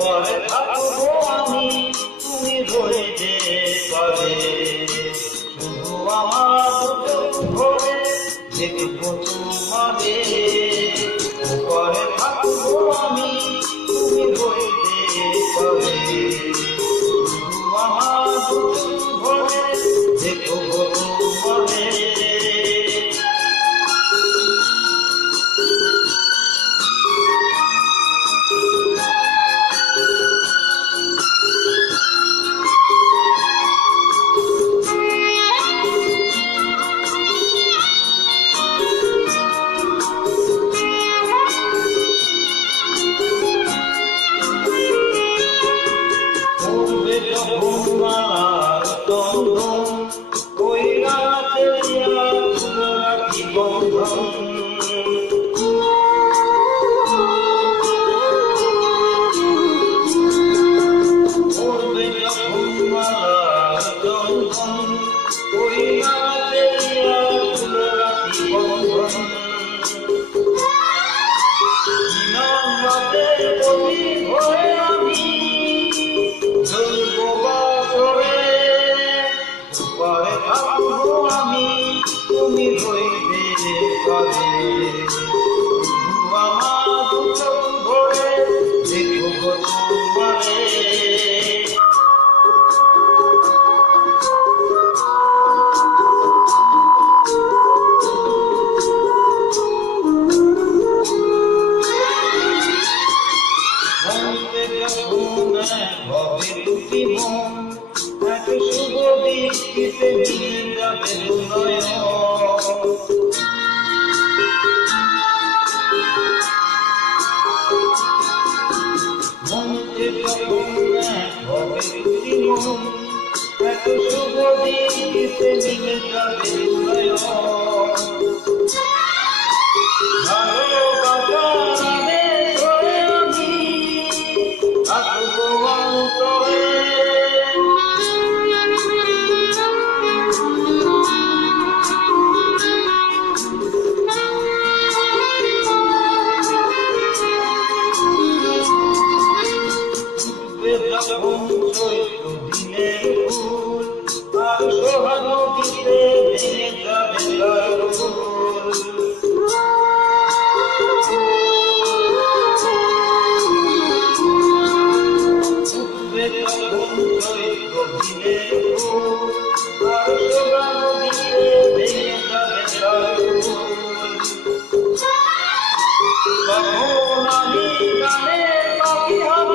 পরে থাকবো আমি, তুমি রয়ে যে পারে, শুধু আমার চোখ ভরে দেখবো তোমারে। পরে থাকবো আমি, তুমি রয়ে যে পারে, শুধু আমার চোখ ভরে দেখবো তোমারে। তুমি হইবে পারে, আমার দুটো ভরে দেখবো তোমারে। ভবে দুটি মন এক শুভ দৃষ্টিতে নিয়ে যাবে নয়ন। মনকে যখন ভবে দুটি মন এক শুভ দৃষ্টিতে নিয়ে যাবে নয়ন। যখন চৈত্র দিনের ফুল আর সোহাগ নদীতে ভেঙে যাবে তার ফুল। উঠবে যখন চৈত্র দিনের ফুল আর সোহাগ নদীতে ভেঙে যাবে তার ফুল। তখন আমি গানে পাখি হব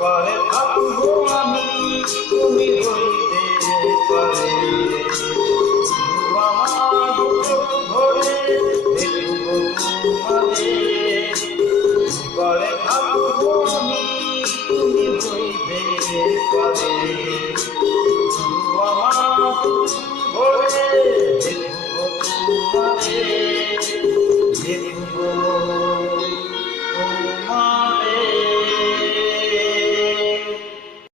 পরে থাকবো আমি, তুমি হইবে পারে, আমার চোখ ভরে দেখবো তোমারে। পরে থাকবো আমি, তুমি হইবে পারে, আমার চোখ ভরে দেখবো তোমারে, দেখবো।